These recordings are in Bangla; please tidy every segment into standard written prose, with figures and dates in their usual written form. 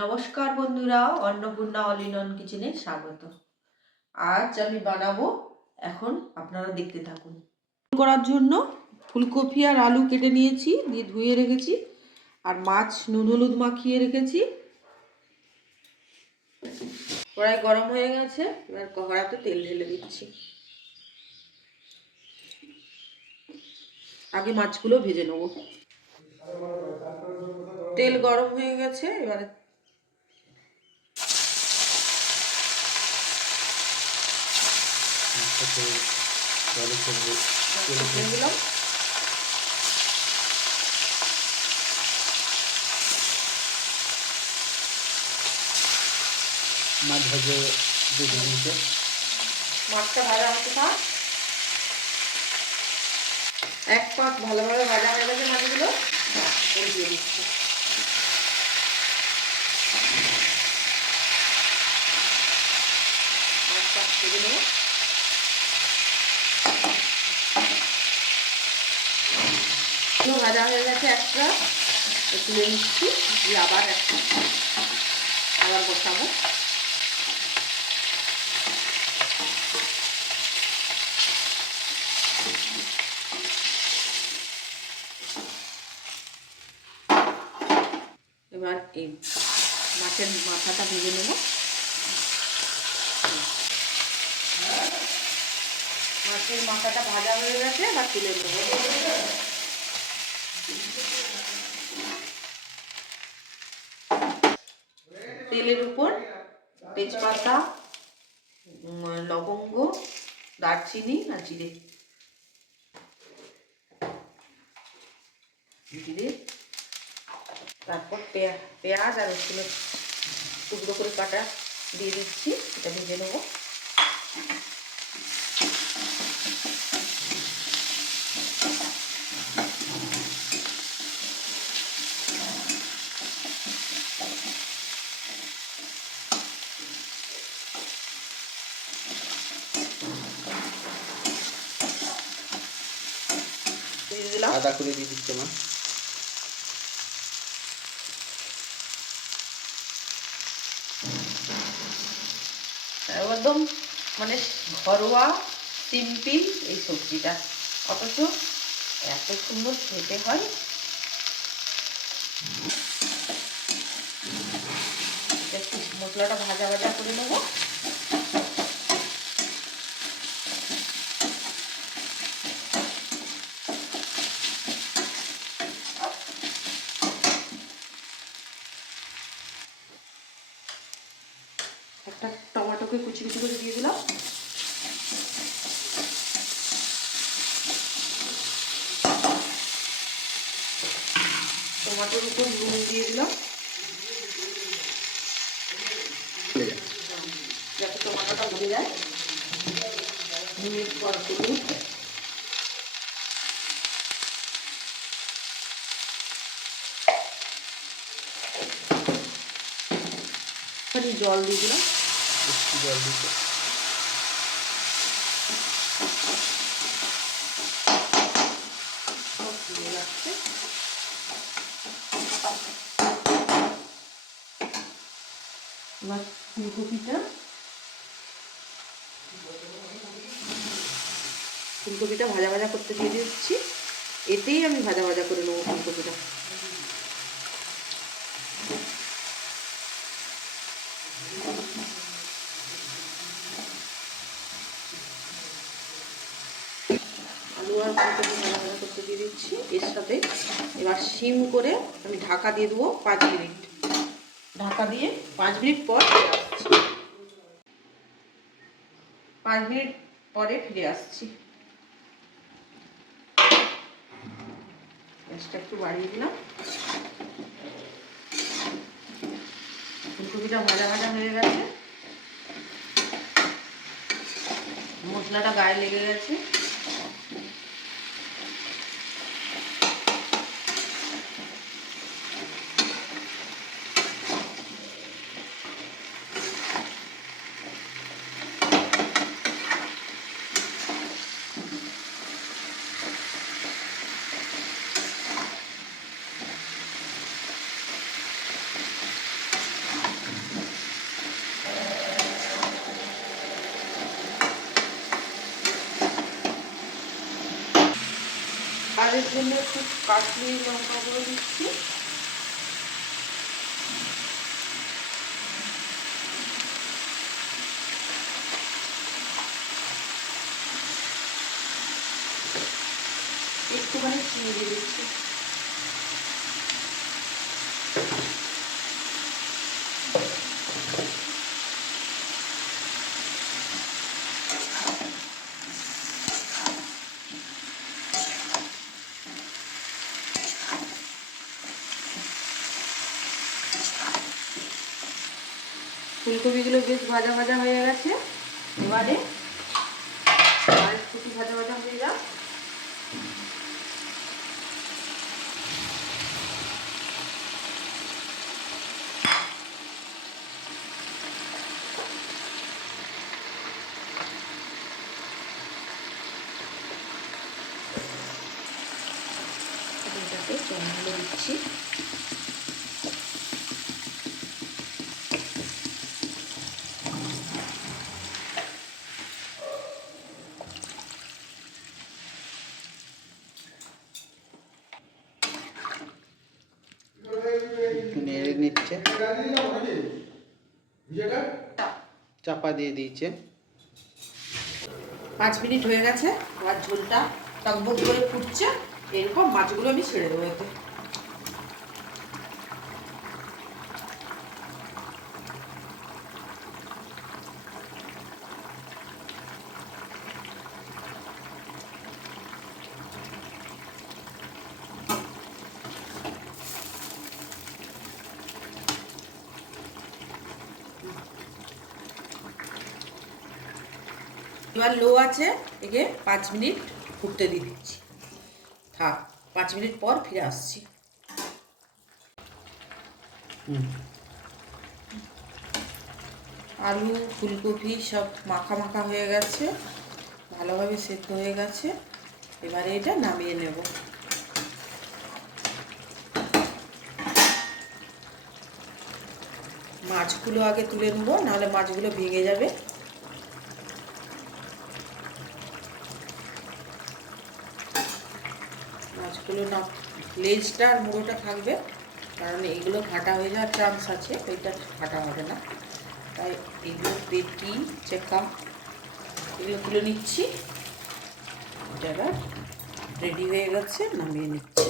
নমস্কার বন্ধুরা, অন্নপূর্ণা অল ইন ওয়ান কিচেনে স্বাগত। আজ আমি বানাবো, এখন আপনারা দেখতে থাকুন। করার জন্য ফুলকপি আর আলু কেটে নিয়েছি, দিয়ে ধুয়ে রেখেছি, আর মাছ নুন হলুদ মাখিয়ে রেখেছি। কড়াই গরম হয়ে গেছে, এবার কড়াইতে তেল ঢেলে দিচ্ছি। আগে মাছগুলো ভেজে নেব। তেল গরম হয়ে গেছে, এবারে দিলাম। মাছ ভাজে মাছটা ভাজা হতে থাক। এক পাক ভালোভাবে ভাজা হয়ে গেছে মাছগুলো, দিয়ে দিচ্ছি। ভাজা হয়ে গেছে, একটা তুলে নিচ্ছি, দিয়ে আবার বসাবো। এবার এই মাছের মাথাটা ভেজে নেব। মাছের মাথাটা ভাজা হয়ে গেছে, এবার তুলে নেব। তেলের উপর তেজপাতা, লবঙ্গ, দারচিনি আর জিরে তারপর পেঁয়াজ আর রসুনের টুকরো করে কাটা দিয়ে দিচ্ছি। এটা ভেজে নেবো। আদা করে দিয়ে দিচ্ছে মা। একদম মানে ঘরোয়া সিম্পল এই সবজিটা, অথচ এত সুন্দর খেতে হয়। একটু মশলাটা ভাজা ভাজা করে নেবো। একটা টমেটোকে কুচি কুচি করে দিয়ে দিলাম। টমেটোর উপর নুন দিয়ে দিলাম, যাতে টমেটোটা গলে যায়। মিনিট পর হলুদ, জল দিয়ে দিলাম। জল দিতে এবার ফুলকপিটা ভাজা ভাজা করতে দিয়ে দিচ্ছি। এতেই আমি ভাজা ভাজা করে নেবো ফুলকপিটা। আলু আর ফুলকপি ভাজা ভাজা করতে দিয়ে দিচ্ছি। এর সাথে এবার সিম করে আমি ঢাকা দিয়ে দেবো 5 মিনিট। ঢাকা দিয়ে 5 মিনিট পর আসছি। 5 মিনিট পরে ফিরে আসছি। গ্যাসটা একটু বাড়িয়ে দিলাম। ফুলকপিটা ভাজা ভাজা হয়ে গেছে, মশলাটা গায়ে লেগে গেছে। কালারের জন্য একটু কাশ্মীরি লঙ্কা গুঁড়ো দিচ্ছি। একটুখানি চিনি দিয়ে দিচ্ছি। ফুলকপিগুলো বেশ ভাজা ভাজা হয়ে গেছে। এবারে আর একটু ভাজা ভাজা হয়ে যাক। এটাকে জলগুলো দিচ্ছি। একটু নেড়ে নিচ্ছে, চাপা দিয়ে দিয়েছে। 5 মিনিট হয়ে গেছে। আবার ঝোলটা টকবক করে ফুটছে। এরপর মাছগুলো আমি ছেড়ে দেবো এতে। এবার লো আছে, একে 5 মিনিট ফুটতে দিয়ে দিচ্ছি। থাক, 5 মিনিট পর ফিরে আসছি। আলু ফুলকপি সব মাখা মাখা হয়ে গেছে, ভালোভাবে সেদ্ধ হয়ে গেছে। এবারে এটা নামিয়ে নেব। মাছগুলো আগে তুলে নেব, নাহলে মাছগুলো ভেঙে যাবে। মাছগুলো না, লেজটা আর মুড়োটা থাকবে, কারণ এইগুলো ঘাটা হয়ে যাওয়ার চান্স আছে, ওইটা ঘাটা হবে না। তাই এগুলো পেটি চেকা এগুলো তুলে নিচ্ছি। এটা রেডি হয়ে গেছে, নামিয়ে নিচ্ছি।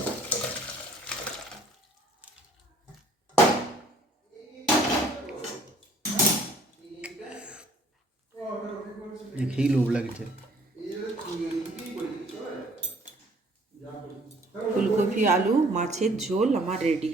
দেখেই লোভ লাগছে। ফুলকপি আলু মাছের ঝোল আমার রেডি।